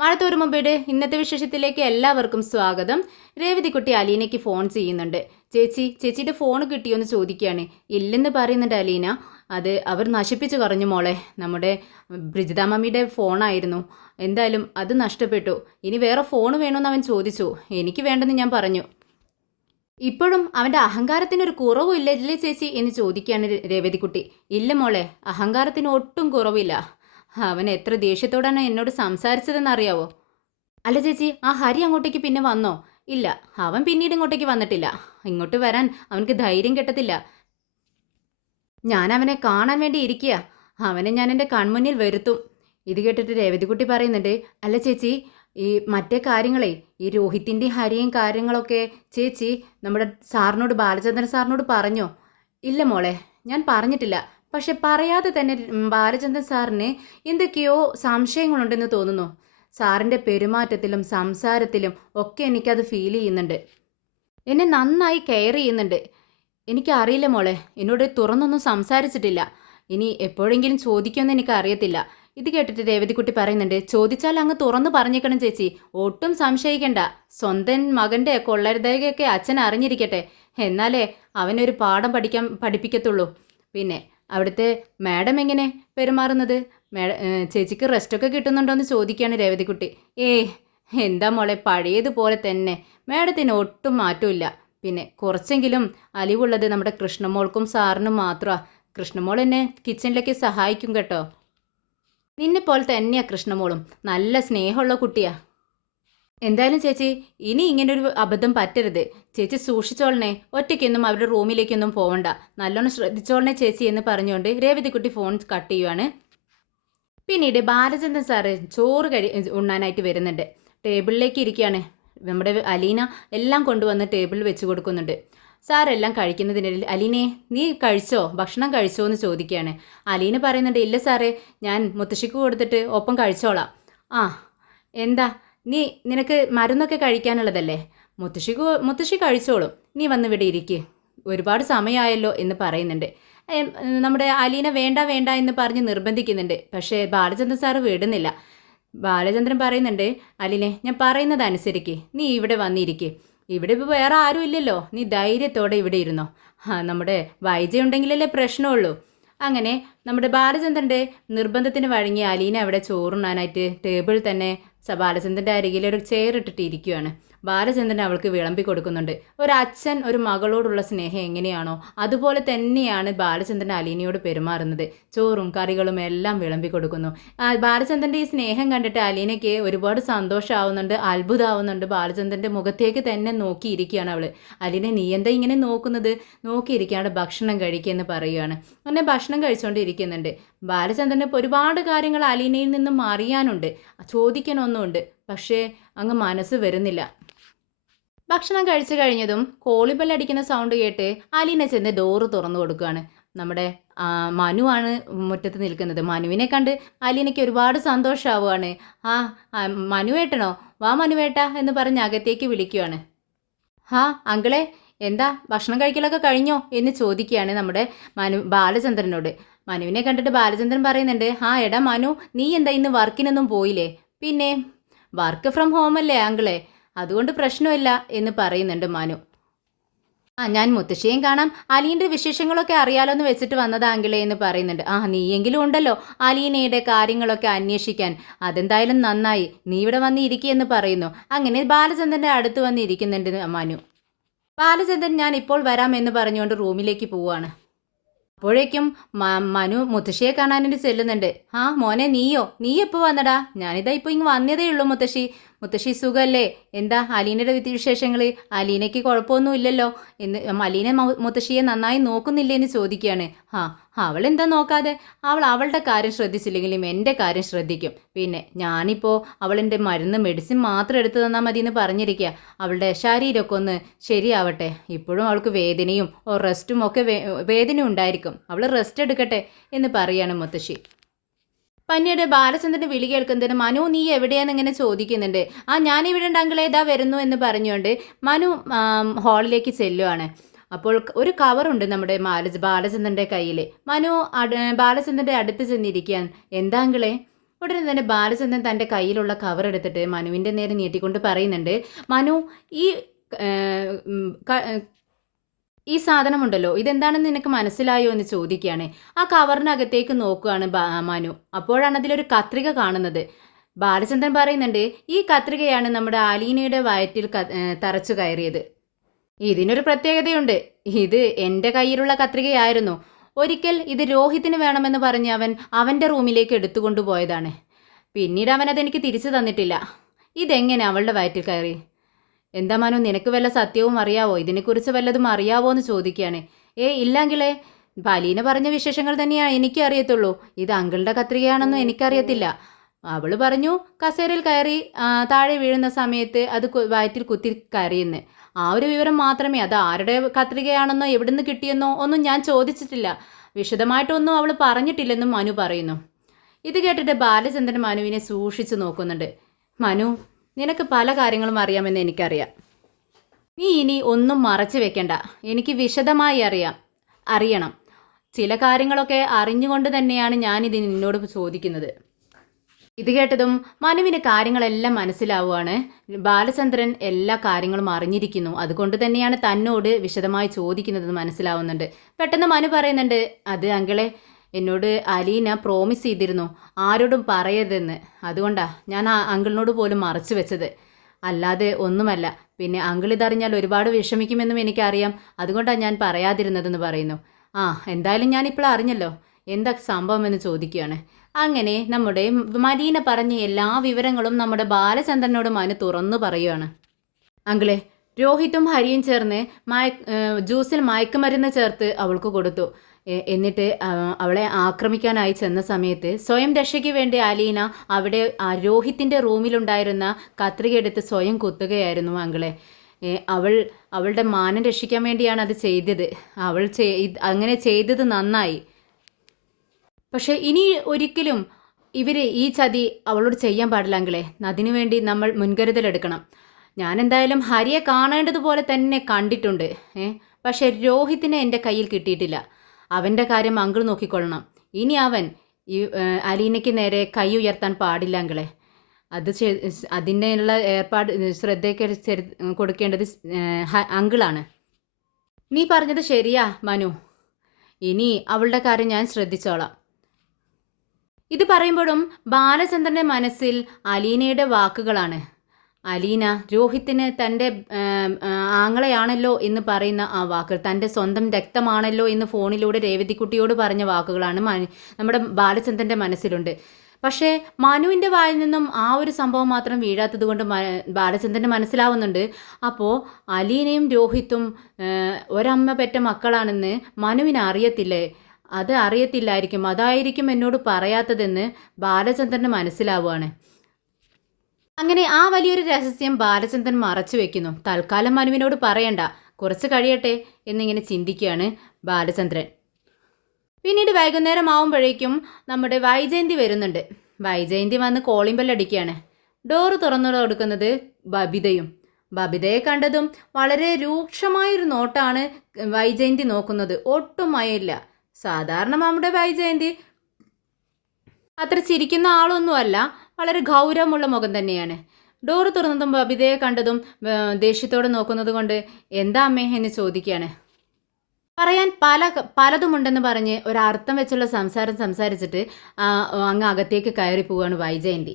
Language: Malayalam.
മഴത്തോരു മുമ്പേടെ ഇന്നത്തെ വിശേഷത്തിലേക്ക് എല്ലാവർക്കും സ്വാഗതം. രേവതിക്കുട്ടി അലീനയ്ക്ക് ഫോൺ ചെയ്യുന്നുണ്ട്. ചേച്ചിയുടെ ഫോൺ കിട്ടിയോന്ന് ചോദിക്കുകയാണ്. ഇല്ലെന്ന് പറയുന്നുണ്ട് അലീന. അത് അവർ നശിപ്പിച്ചു കളഞ്ഞു മോളെ. നമ്മുടെ ബ്രിജിത മമ്മിയുടെ ഫോണായിരുന്നു. എന്തായാലും അത് നഷ്ടപ്പെട്ടു. ഇനി വേറെ ഫോൺ വേണമെന്ന് അവൻ ചോദിച്ചു. എനിക്ക് വേണ്ടെന്ന് ഞാൻ പറഞ്ഞു. ഇപ്പോഴും അവൻ്റെ അഹങ്കാരത്തിനൊരു കുറവും ഇല്ലല്ലേ ചേച്ചി എന്ന് ചോദിക്കുകയാണ് രേവതിക്കുട്ടി. ഇല്ല മോളെ, അഹങ്കാരത്തിന് ഒട്ടും കുറവില്ല. അവൻ എത്ര ദേഷ്യത്തോടാണ് എന്നോട് സംസാരിച്ചതെന്നറിയാവോ? അല്ല ചേച്ചി, ആ ഹരി അങ്ങോട്ടേക്ക് പിന്നെ വന്നോ? ഇല്ല, അവൻ പിന്നീട് ഇങ്ങോട്ടേക്ക് വന്നിട്ടില്ല. ഇങ്ങോട്ട് വരാൻ അവനക്ക് ധൈര്യം കിട്ടത്തില്ല. ഞാൻ അവനെ കാണാൻ വേണ്ടി ഇരിക്കുക. അവനെ ഞാൻ എൻ്റെ കൺമുന്നിൽ വരുത്തും. ഇത് കേട്ടിട്ട് രേവതിക്കുട്ടി പറയുന്നുണ്ട്, അല്ല ചേച്ചി, ഈ മറ്റേ കാര്യങ്ങളെ, ഈ രോഹിത്തിൻ്റെയും ഹരിയും കാര്യങ്ങളൊക്കെ ചേച്ചി നമ്മുടെ സാറിനോട്, ബാലചന്ദ്രൻ സാറിനോട് പറഞ്ഞോ? ഇല്ല മോളെ, ഞാൻ പറഞ്ഞിട്ടില്ല. പക്ഷെ പറയാതെ തന്നെ ബാലചന്ദ്രൻ സാറിന് എന്തൊക്കെയോ സംശയങ്ങളുണ്ടെന്ന് തോന്നുന്നു. സാറിൻ്റെ പെരുമാറ്റത്തിലും സംസാരത്തിലും ഒക്കെ എനിക്കത് ഫീൽ ചെയ്യുന്നുണ്ട്. എന്നെ നന്നായി കെയർ ചെയ്യുന്നുണ്ട്. എനിക്കറിയില്ല മോളെ, എന്നോട് തുറന്നൊന്നും സംസാരിച്ചിട്ടില്ല. ഇനി എപ്പോഴെങ്കിലും ചോദിക്കുമെന്ന് എനിക്കറിയത്തില്ല. ഇത് കേട്ടിട്ട് രേവതിക്കുട്ടി പറയുന്നുണ്ട്, ചോദിച്ചാൽ അങ്ങ് തുറന്നു പറഞ്ഞേക്കണം ചേച്ചി. ഒട്ടും സംശയിക്കണ്ട. സ്വന്തം മകൻ്റെ കൊള്ളരുതയൊക്കെ അച്ഛൻ അറിഞ്ഞിരിക്കട്ടെ. എന്നാലേ അവനൊരു പാഠം പഠിപ്പിക്കത്തുള്ളൂ. പിന്നെ അവിടുത്തെ മാഡം എങ്ങനെ പെരുമാറുന്നത്? ചേച്ചിക്ക് റെസ്റ്റൊക്കെ കിട്ടുന്നുണ്ടോയെന്ന് ചോദിക്കുകയാണ് രേവതിക്കുട്ടി. എന്താ മോളെ, പഴയതുപോലെ തന്നെ. മാഡത്തിന് ഒട്ടും മാറ്റമില്ല. പിന്നെ കുറച്ചെങ്കിലും അലിവുള്ളത് നമ്മുടെ കൃഷ്ണമോൾക്കും സാറിനും മാത്രമാണ്. കൃഷ്ണമോൾ എന്നെ കിച്ചണിലേക്ക് സഹായിക്കും കേട്ടോ. നിന്നെപ്പോലെ തന്നെയാണ് കൃഷ്ണമോളും. നല്ല സ്നേഹമുള്ള കുട്ടിയാ. എന്തായാലും ചേച്ചി, ഇനി ഇങ്ങനൊരു അബദ്ധം പറ്റരുത്. ചേച്ചി സൂക്ഷിച്ചോളണേ. ഒറ്റയ്ക്കൊന്നും അവരുടെ റൂമിലേക്കൊന്നും പോവണ്ട. നല്ലോണം ശ്രദ്ധിച്ചോളണേ ചേച്ചി എന്ന് പറഞ്ഞുകൊണ്ട് രേവതിക്കുട്ടി ഫോൺ കട്ട് ചെയ്യുവാണ്. പിന്നീട് ബാലചന്ദ്രൻ സാറ് ചോറ് ഉണ്ണാനായിട്ട് വരുന്നുണ്ട്. ടേബിളിലേക്ക് ഇരിക്കുകയാണ്. നമ്മുടെ അലീന എല്ലാം കൊണ്ടുവന്ന് ടേബിളിൽ വെച്ച് കൊടുക്കുന്നുണ്ട്. സാറെല്ലാം കഴിക്കുന്നതിനിടയിൽ, അലീനെ നീ കഴിച്ചോ, ഭക്ഷണം കഴിച്ചോ എന്ന് ചോദിക്കുകയാണ്. അലീന പറയുന്നുണ്ട്, ഇല്ല സാറേ, ഞാൻ മുത്തശ്ശിക്ക് കൊടുത്തിട്ട് ഒപ്പം കഴിച്ചോളാം. ആ, എന്താ നിനക്ക് മരുന്നൊക്കെ കഴിക്കാനുള്ളതല്ലേ? മുത്തശ്ശി കഴിച്ചോളും. നീ വന്ന് ഇവിടെ ഇരിക്ക്. ഒരുപാട് സമയമായല്ലോ എന്ന് പറയുന്നുണ്ട്. നമ്മുടെ അലീന വേണ്ട വേണ്ട എന്ന് പറഞ്ഞ് നിർബന്ധിക്കുന്നുണ്ട്. പക്ഷേ ബാലചന്ദ്രൻ സാറ് വിടുന്നില്ല. ബാലചന്ദ്രൻ പറയുന്നുണ്ട്, അലീനെ ഞാൻ പറയുന്നത് അനുസരിക്ക്. നീ ഇവിടെ വന്നിരിക്ക്. ഇവിടെ ഇപ്പോൾ വേറെ ആരും ഇല്ലല്ലോ. നീ ധൈര്യത്തോടെ ഇവിടെ ഇരുന്നോ. നമ്മുടെ വൈജ ഉണ്ടെങ്കിലല്ലേ പ്രശ്നമുള്ളൂ. അങ്ങനെ നമ്മുടെ ബാലചന്ദ്രൻ്റെ നിർബന്ധത്തിന് വഴങ്ങി അലീന അവിടെ ചോറുണ്ണാനായിട്ട് ടേബിളിൽ തന്നെ ബാലചന്ദ്രൻ്റെ അരികിൽ ഒരു ചെയർ ഇട്ടിട്ട് ഇരിക്കുകയാണ്. ബാലചന്ദ്രൻ അവൾക്ക് വിളമ്പി കൊടുക്കുന്നുണ്ട്. ഒരച്ഛൻ ഒരു മകളോടുള്ള സ്നേഹം എങ്ങനെയാണോ അതുപോലെ തന്നെയാണ് ബാലചന്ദ്രൻ അലീനയോട് പെരുമാറുന്നത്. ചോറും കറികളും എല്ലാം വിളമ്പി കൊടുക്കുന്നു. ബാലചന്ദ്രൻ്റെ ഈ സ്നേഹം കണ്ടിട്ട് അലീനയ്ക്ക് ഒരുപാട് സന്തോഷമാവുന്നുണ്ട്, അത്ഭുതമാവുന്നുണ്ട്. ബാലചന്ദ്രൻ്റെ മുഖത്തേക്ക് തന്നെ നോക്കിയിരിക്കുകയാണ് അവൾ. അലീന, നീ എന്താ ഇങ്ങനെ നോക്കുന്നത്? നോക്കിയിരിക്കാണ്ട് ഭക്ഷണം കഴിക്കുമെന്ന് പറയുകയാണ്. അങ്ങനെ ഭക്ഷണം കഴിച്ചുകൊണ്ടിരിക്കുന്നുണ്ട്. ബാലചന്ദ്രന് ഒരുപാട് കാര്യങ്ങൾ അലീനയിൽ നിന്നും അറിയാനുണ്ട്, ചോദിക്കണമെന്നുണ്ട്. പക്ഷേ അങ്ങ് മനസ്സ് വരുന്നില്ല. ഭക്ഷണം കഴിച്ചു കഴിഞ്ഞതും കോളിബെല്ലടിക്കുന്ന സൗണ്ട് കേട്ട് അലീന ചെന്ന് ഡോറ് തുറന്നു കൊടുക്കുകയാണ്. നമ്മുടെ മനുവാണ് മുറ്റത്ത് നിൽക്കുന്നത്. മനുവിനെ കണ്ട് അലീനയ്ക്ക് ഒരുപാട് സന്തോഷമാവുകയാണ്. മനുവേട്ടനോ, വാ മനുവേട്ട എന്ന് പറഞ്ഞ് അകത്തേക്ക് വിളിക്കുകയാണ്. അങ്കിളെ, എന്താ ഭക്ഷണം കഴിക്കലൊക്കെ കഴിഞ്ഞോ എന്ന് ചോദിക്കുകയാണ് നമ്മുടെ ബാലചന്ദ്രനോട്. മനുവിനെ കണ്ടിട്ട് ബാലചന്ദ്രൻ പറയുന്നുണ്ട്, എടാ മനു, നീ എന്താ ഇന്ന് വർക്കിനൊന്നും പോയില്ലേ? പിന്നെ വർക്ക് ഫ്രം ഹോം അല്ലേ അങ്കിളെ, അതുകൊണ്ട് പ്രശ്നമില്ല എന്ന് പറയുന്നുണ്ട് മനു. ഞാൻ മുത്തശ്ശിയും കാണാം, അലീൻ്റെ വിശേഷങ്ങളൊക്കെ അറിയാലോ എന്ന് വെച്ചിട്ട് വന്നതാ അങ്കിളെ എന്ന് പറയുന്നുണ്ട്. നീയെങ്കിലും ഉണ്ടല്ലോ അലീനയുടെ കാര്യങ്ങളൊക്കെ അന്വേഷിക്കാൻ. അതെന്തായാലും നന്നായി, നീ ഇവിടെ വന്ന് ഇരിക്കുകയെന്ന് പറയുന്നു. അങ്ങനെ ബാലചന്ദ്രൻ്റെ അടുത്ത് വന്ന് ഇരിക്കുന്നുണ്ട് മനു. ബാലചന്ദ്രൻ ഞാൻ ഇപ്പോൾ വരാം എന്ന് പറഞ്ഞുകൊണ്ട് റൂമിലേക്ക് പോവുകയാണ്. അപ്പോഴേക്കും മനു മുത്തശ്ശിയെ കാണാനായിട്ട് ചെല്ലുന്നുണ്ട്. മോനെ, നീ എപ്പോൾ വന്നടാ? ഞാനിതാ ഇപ്പോൾ ഇങ്ങ് വന്നതേ ഉള്ളൂ മുത്തശ്ശി സുഖമല്ലേ? എന്താ അലീനയുടെ വിശേഷങ്ങൾ? അലീനയ്ക്ക് കുഴപ്പമൊന്നുമില്ലല്ലോ എന്ന് അലീന മുത്തശ്ശിയെ നന്നായി നോക്കുന്നില്ലേ എന്ന് ചോദിക്കുകയാണ്. അവൾ എന്താ നോക്കാതെ? അവൾ അവളുടെ കാര്യം ശ്രദ്ധിച്ചില്ലെങ്കിലും എൻ്റെ കാര്യം ശ്രദ്ധിക്കും. പിന്നെ ഞാനിപ്പോൾ അവളെൻ്റെ മെഡിസിൻ മാത്രം എടുത്തു തന്നാൽ മതി എന്ന് പറഞ്ഞിരിക്കുക. അവളുടെ ശരീരമൊക്കെ ഒന്ന് ശരിയാവട്ടെ. ഇപ്പോഴും അവൾക്ക് വേദനയും റെസ്റ്റും ഒക്കെ വേദന ഉണ്ടായിരിക്കും. അവൾ റെസ്റ്റ് എടുക്കട്ടെ എന്ന് പറയുകയാണ് മുത്തശ്ശി. പിന്നീട് ബാലചന്ദ്രൻ്റെ വിളി കേൾക്കുന്നതിന് മനു, നീ എവിടെയാണെന്ന് ഇങ്ങനെ ചോദിക്കുന്നുണ്ട്. ഞാനിവിടെ ഉണ്ട് അങ്കിളേ, ഇതാ വരുന്നു എന്ന് പറഞ്ഞുകൊണ്ട് മനു ഹാളിലേക്ക് ചെല്ലുവാണ്. അപ്പോൾ ഒരു കവറുണ്ട് നമ്മുടെ ബാലചന്ദ്രൻ്റെ കയ്യിൽ. മനു ബാലചന്ദ്രൻ്റെ അടുത്ത് ചെന്നിരിക്കാൻ. എന്താ അങ്കിളേ? ഉടനെ തന്നെ ബാലചന്ദ്രൻ തൻ്റെ കയ്യിലുള്ള കവർ എടുത്തിട്ട് മനുവിൻ്റെ നേരെ നീട്ടിക്കൊണ്ട് പറയുന്നുണ്ട്, മനു ഈ ഈ സാധനമുണ്ടല്ലോ ഇതെന്താണെന്ന് നിനക്ക് മനസ്സിലായോ എന്ന് ചോദിക്കുകയാണ്. ആ കവറിനകത്തേക്ക് നോക്കുകയാണ് മനു. അപ്പോഴാണ് അതിലൊരു കത്രിക കാണുന്നത്. ബാലചന്ദ്രൻ പറയുന്നുണ്ട്, ഈ കത്രികയാണ് നമ്മുടെ ആലീനയുടെ വയറ്റിൽ തറച്ചു കയറിയത്. ഇതിനൊരു പ്രത്യേകതയുണ്ട്. ഇത് എൻ്റെ കയ്യിലുള്ള കത്രികയായിരുന്നു. ഒരിക്കൽ ഇത് രോഹിത്തിന് വേണമെന്ന് പറഞ്ഞ് അവൻ്റെ റൂമിലേക്ക് എടുത്തുകൊണ്ടു പോയതാണ്. പിന്നീട് അവൻ അതെനിക്ക് തിരിച്ചു തന്നിട്ടില്ല. ഇതെങ്ങനെ അവളുടെ വയറ്റിൽ കയറി? എന്താ മനു, നിനക്ക് വല്ല സത്യവും അറിയാവോ? ഇതിനെക്കുറിച്ച് വല്ലതും അറിയാവോ എന്ന് ചോദിക്കുകയാണ്. ഇല്ലെങ്കിലേ പലീന പറഞ്ഞ വിശേഷങ്ങൾ തന്നെയാണ് എനിക്ക് അറിയത്തുള്ളൂ. ഇത് അങ്കിളുടെ കത്രികയാണെന്നും എനിക്കറിയത്തില്ല. അവൾ പറഞ്ഞു കസേരയിൽ കയറി താഴെ വീഴുന്ന സമയത്ത് അത് വയറ്റിൽ കുത്തി കയറിയെന്ന്. ആ ഒരു വിവരം മാത്രമേ. അത് ആരുടെ കത്രികയാണെന്നോ എവിടുന്ന് കിട്ടിയെന്നോ ഒന്നും ഞാൻ ചോദിച്ചിട്ടില്ല. വിശദമായിട്ടൊന്നും അവൾ പറഞ്ഞിട്ടില്ലെന്നും മനു പറയുന്നു. ഇത് കേട്ടിട്ട് ബാലചന്ദ്രൻ മനുവിനെ സൂക്ഷിച്ചു നോക്കുന്നുണ്ട്. മനു, നിനക്ക് പല കാര്യങ്ങളും അറിയാമെന്ന് എനിക്കറിയാം. നീ ഇനി ഒന്നും മറച്ചു വെക്കണ്ട. എനിക്ക് വിശദമായി അറിയണം. ചില കാര്യങ്ങളൊക്കെ അറിഞ്ഞുകൊണ്ട് തന്നെയാണ് ഞാനിത് നിന്നോട് ചോദിക്കുന്നത്. ഇത് കേട്ടതും മനുവിന് കാര്യങ്ങളെല്ലാം മനസ്സിലാവുകയാണ്. ബാലചന്ദ്രൻ എല്ലാ കാര്യങ്ങളും അറിഞ്ഞിരിക്കുന്നു. അതുകൊണ്ട് തന്നെയാണ് തന്നോട് വിശദമായി ചോദിക്കുന്നത് മനസ്സിലാവുന്നുണ്ട്. പെട്ടെന്ന് മനു പറയുന്നുണ്ട്, അത് അങ്കിളെ, എന്നോട് അലീന പ്രോമിസ് ചെയ്തിരുന്നു ആരോടും പറയരുതെന്ന്. അതുകൊണ്ടാണ് ഞാൻ ആ അങ്കിളിനോട് പോലും മറച്ചു വെച്ചത്. അല്ലാതെ ഒന്നുമല്ല. പിന്നെ അങ്കിൾ ഇതറിഞ്ഞാൽ ഒരുപാട് വിഷമിക്കുമെന്നും എനിക്കറിയാം. അതുകൊണ്ടാണ് ഞാൻ പറയാതിരുന്നതെന്ന് പറയുന്നു. എന്തായാലും ഞാനിപ്പോൾ അറിഞ്ഞല്ലോ എന്താ സംഭവമെന്ന് ചോദിക്കുകയാണ്. അങ്ങനെ നമ്മുടെ മലീന പറഞ്ഞ എല്ലാ വിവരങ്ങളും നമ്മുടെ ബാലചന്ദ്രനോട് മനു തുറന്നു പറയുകയാണ്. അങ്കിളെ, രോഹിത്തും ഹരിയും ചേർന്ന് ജ്യൂസിൽ മയക്കുമരുന്ന് ചേർത്ത് അവൾക്ക് കൊടുത്തു. എന്നിട്ട് അവളെ ആക്രമിക്കാനായി ചെന്ന സമയത്ത് സ്വയം രക്ഷയ്ക്ക് വേണ്ടി അലീന അവിടെ രോഹിത്തിൻ്റെ റൂമിലുണ്ടായിരുന്ന കത്രിക എടുത്ത് സ്വയം കുത്തുകയായിരുന്നു അങ്കിളെ. അവളുടെ മാനം രക്ഷിക്കാൻ വേണ്ടിയാണ് അത് ചെയ്തത്. അങ്ങനെ ചെയ്തത് നന്നായി. പക്ഷേ ഇനി ഒരിക്കലും ഈ ചതി അവളോട് ചെയ്യാൻ പാടില്ല അങ്കിളെ. അതിനുവേണ്ടി നമ്മൾ മുൻകരുതലെടുക്കണം. ഞാൻ എന്തായാലും ഹരിയെ കാണേണ്ടതുപോലെ തന്നെ കണ്ടിട്ടുണ്ട്. പക്ഷേ രോഹിത്തിനെ എൻ്റെ കയ്യിൽ കിട്ടിയിട്ടില്ല. അവൻ്റെ കാര്യം അങ്കിൾ നോക്കിക്കൊള്ളണം. ഇനി അവൻ ഈ അലീനയ്ക്ക് നേരെ കൈ ഉയർത്താൻ പാടില്ല അങ്കിളെ. അതിനുള്ള ഏർപ്പാട് ശ്രദ്ധയ്ക്ക് കൊടുക്കേണ്ടത് അങ്കിളാണ്. നീ പറഞ്ഞത് ശരിയാ മനു. ഇനി അവളുടെ കാര്യം ഞാൻ ശ്രദ്ധിച്ചോളാം. ഇത് പറയുമ്പോഴും ബാലചന്ദ്രൻ്റെ മനസ്സിൽ അലീനയുടെ വാക്കുകളാണ്. അലീന രോഹിത്തിന് തൻ്റെ ആങ്ങളെയാണല്ലോ എന്ന് പറയുന്ന ആ വാക്കുകൾ, തൻ്റെ സ്വന്തം രക്തമാണല്ലോ എന്ന് ഫോണിലൂടെ രേവതിക്കുട്ടിയോട് പറഞ്ഞ വാക്കുകളാണ് നമ്മുടെ ബാലചന്ദ്രൻ്റെ മനസ്സിലുണ്ട്. പക്ഷേ മനുവിൻ്റെ വായിൽ നിന്നും ആ ഒരു സംഭവം മാത്രം വീഴാത്തത് കൊണ്ട് ബാലചന്ദ്രന് മനസ്സിലാവുന്നുണ്ട്. അപ്പോൾ അലീനയും രോഹിത്തും ഒരമ്മ പെറ്റ മക്കളാണെന്ന് മനുവിന് അറിയത്തില്ലേ? അത് അറിയത്തില്ലായിരിക്കും. അതായിരിക്കും എന്നോട് പറയാത്തതെന്ന് ബാലചന്ദ്രന് മനസ്സിലാവുകയാണ്. അങ്ങനെ ആ വലിയൊരു രഹസ്യം ബാലചന്ദ്രൻ മറച്ചു വെക്കുന്നു. തൽക്കാലം മനുവിനോട് പറയണ്ട, കുറച്ച് കഴിയട്ടെ എന്നിങ്ങനെ ചിന്തിക്കുകയാണ് ബാലചന്ദ്രൻ. പിന്നീട് വൈകുന്നേരം ആവുമ്പോഴേക്കും നമ്മുടെ വൈജയന്തി വരുന്നുണ്ട്. വൈജയന്തി വന്ന് കോളിംഗ് ബെല്ലടിക്കുകയാണ്. ഡോറ് തുറന്നു കൊടുക്കുന്നത് ബബിതയും. ബബിതയെ കണ്ടതും വളരെ രൂക്ഷമായൊരു നോട്ടാണ് വൈജയന്തി നോക്കുന്നത്. ഒട്ടും മയമില്ല. സാധാരണ നമ്മുടെ വൈജയന്തി അത്ര ചിരിക്കുന്ന ആളൊന്നുമല്ല. വളരെ ഗൗരവമുള്ള മുഖം തന്നെയാണ്. ഡോറ് തുറന്നതും ബബിതയെ കണ്ടതും ദേഷ്യത്തോടെ നോക്കുന്നത് കൊണ്ട് എന്താ അമ്മേ എന്ന് ചോദിക്കുകയാണ്. പറയാൻ പലതുമുണ്ടെന്ന് പറഞ്ഞ് ഒരർത്ഥം വെച്ചുള്ള സംസാരിച്ചിട്ട് അങ്ങ് അകത്തേക്ക് കയറി പോവുകയാണ് വൈജയന്തി.